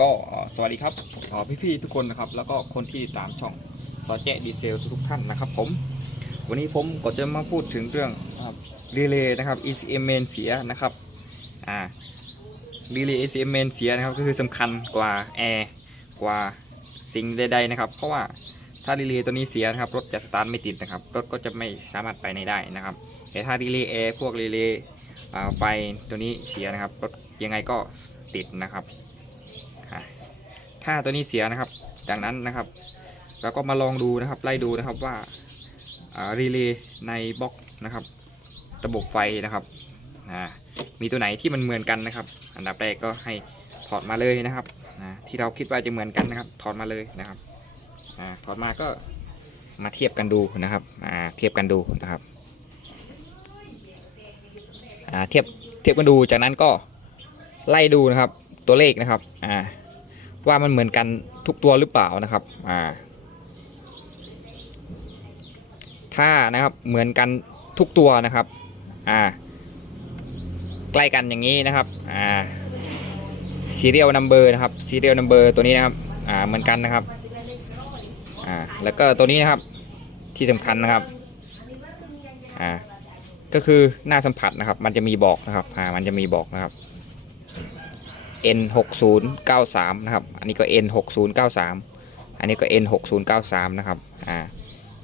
ก็สวัสดีครับพ่อพี่ๆทุกคนนะครับ แล้วก็คนที่ตามช่องซอเจดีเซลทุกๆท่านนะครับผม วันนี้ผมก็จะมาพูดถึงเรื่องรีเลย์นะครับ ECM main เสียนะครับอ่ารีเลย์ ECM main เสียนะครับก็คือสำคัญกว่าแอร์กว่าสิ่งใดๆนะครับ เพราะว่าถ้ารีเลย์ตัวนี้เสียนะครับรถจะสตาร์ทไม่ติดนะครับรถก็จะไม่สามารถไปไหนได้นะครับ แต่ถ้ารีเลย์แอร์พวกรีเลย์ไฟตัวนี้เสียนะครับรถยังไงก็ติดนะครับ ถ้าตัวนี้เสียนะครับ จากนั้นนะครับเราก็มาลองดูนะครับไล่ดูนะครับว่ารีเลย์ในบล็อกนะครับ ระบบไฟนะครับมีตัวไหนที่มันเหมือนกันนะครับ อันดับแรกก็ให้ถอดมาเลยนะครับที่เราคิดว่าจะเหมือนกันนะครับ ถอดมาเลยนะครับอถอดมาก็มาเทียบกันดูนะครับเทียบกันดูนะครับเทียบเทียบกันดูจากนั้นก็ไล่ดูนะครับตัวเลขนะครับอ่า ว่ามันเหมือนกันทุกตัวหรือเปล่านะครับอ่าถ้านะครับเหมือนกันทุกตัวนะครับอ่าใกล้กันอย่างนี้นะครับอ่า serial number นะครับ serial number ตัวนี้นะครับอ่าเหมือนกันนะครับอ่าแล้วก็ตัวนี้นะครับที่สำคัญนะครับอ่าก็คือหน้าสัมผัสนะครับ มันจะมีบอกนะครับอ่ามันจะมีบอกนะครับ N 6 0 9 3นะครับ อันนี้ก็ N 6 0 9 3 อันนี้ก็ N 6 0 9 3นะครับ อ่า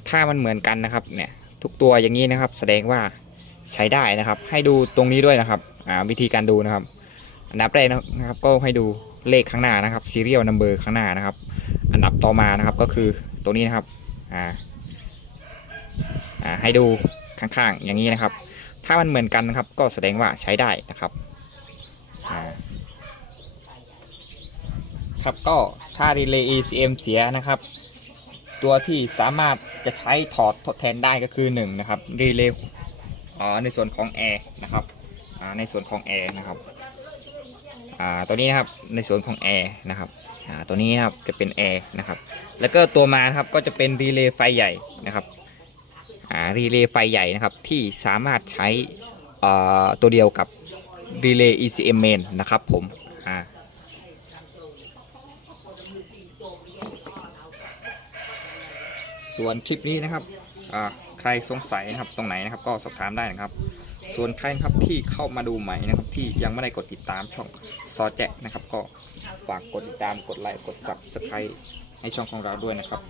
ถ้ามันเหมือนกันนะครับ เนี่ย ทุกตัวอย่างนี้นะครับ แสดงว่าใช้ได้นะครับ ให้ดูตรงนี้ด้วยนะครับ อ่า วิธีการดูนะครับ อันดับแรกนะครับ ก็ให้ดูเลขข้างหน้านะครับ serial number ข้างหน้านะครับ อันดับต่อมานะครับ ก็คือตัวนี้นะครับ อ่า อ่า ให้ดูข้างๆ อย่างนี้นะครับ ถ้ามันเหมือนกันนะครับ ก็แสดงว่าใช้ได้นะครับ อ่า ครับ ก็ถ้า Relay ECM เสียนะครับ ตัวที่สามารถจะใช้ถอดทดแทนได้ก็คือ1นะครับ Relay อ๋อในส่วนของ Air นะครับอ่าในส่วนของ Air นะครับอ่าตัวนี้นะครับในส่วนของ Air นะครับอ่าตัวนี้นครับจะเป็น Air นะครับแล้วก็ตัวมาครับก็จะเป็น Relay ไฟใหญ่นะครับอ่า Relay ไฟใหญ่นะครับที่สามารถใช้อ่าตัวเดียวกับ Relay ECM main นะครับผมอ่า ส่วนคลิปนี้นะครับใครสงสัยนะครับตรงไหนนะครับก็สอบถามได้นะครับ ส่วนใครนะครับที่เข้ามาดูใหม่นะครับที่ยังไม่ได้กดติดตามช่องซอแจ๊ะนะครับ ก็ฝากกดติดตามกดไลค์กด subscribe ให้ช่องของเราด้วยนะครับ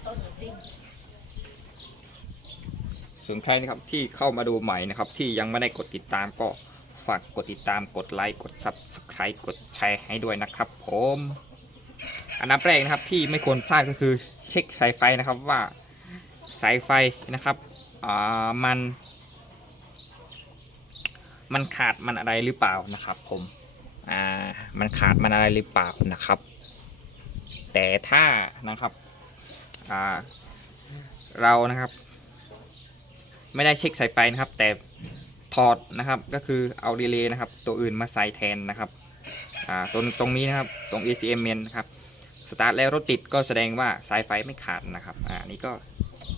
ส่วนใครนะครับที่เข้ามาดูใหม่นะครับ ที่ยังไม่ได้กดติดตามก็ฝากกดติดตามกดไลค์กด subscribe กดแชร์ให้ด้วยนะครับผมอันดับแรกนะครับที่ไม่ควรพลาดก็คือเช็คสายไฟนะครับว่า สายไฟนะครับอ่ามันมันขาดมันอะไรหรือเปล่านะครับผมอ่ามันขาดมันอะไรหรือเปล่านะครับ แต่ถ้านะครับอ่าเรานะครับ ไม่ได้เช็คสายไฟนะครับ แต่ถอดนะครับก็คือเอาดีเลย์นะครับ ตัวอื่นมาใส่แทนนะครับอ่าตรงตรงนี้นะครับตรง ACM main นะครับสตาร์ทแล้วรถติดก็แสดงว่าสายไฟไม่ขาดนะครับอ่านี่ก็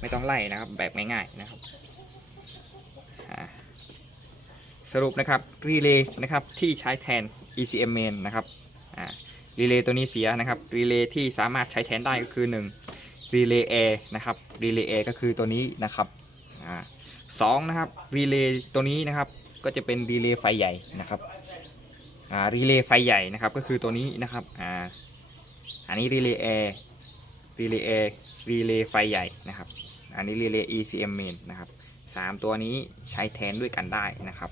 ไม่ต้องไล่นะครับแบบง่ายๆนะครับสรุปนะครับรีเลย์นะครับที่ใช้แทน ECM main นะครับรีเลย์ตัวนี้เสียนะครับรีเลย์ที่สามารถใช้แทนได้ก็คือ1รีเลย์ air นะครับรีเลย์ air ก็คือตัวนี้นะครับสองนะครับรีเลย์ตัวนี้นะครับก็จะเป็นรีเลย์ไฟใหญ่นะครับรีเลย์ไฟใหญ่นะครับก็คือตัวนี้นะครับออันนี้รีเลย์แอร์รีเลย์แอร์ รีเลย์ไฟใหญ่นะครับ อันนี้รีเลย์ ECM main นะครับสามตัวนี้ใช้แทนด้วยกันได้นะครับ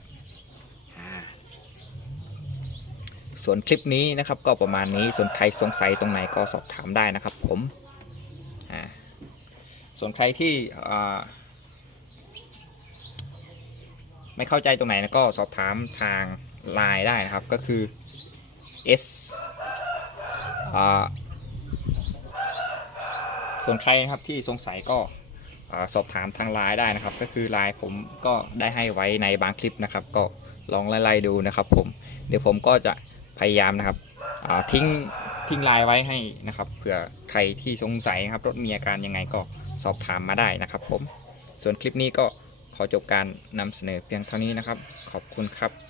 ส่วนคลิปนี้นะครับก็ประมาณนี้ส่วนใครสงสัยตรงไหนก็สอบถามได้นะครับผมส่วนใครที่ไม่เข้าใจตรงไหนนะก็สอบถามทางไลน์ได้นะครับก็คือ S อ่า ส่วนใครนะครับที่สงสัยก็สอบถามทางไลน์ได้นะครับ ก็คือไลน์ผมก็ได้ให้ไว้ในบางคลิปนะครับ ก็ลองไล่ๆดูนะครับผมเดี๋ยวผมก็จะพยายามนะครับทิ้งทิ้งไลน์ไว้ให้นะครับเผื่อใครที่สงสัยนะครับรถมีอาการยังไงก็สอบถามมาได้นะครับผมส่วนคลิปนี้ก็ขอจบการนำเสนอเพียงเท่านี้นะครับ ขอบคุณครับ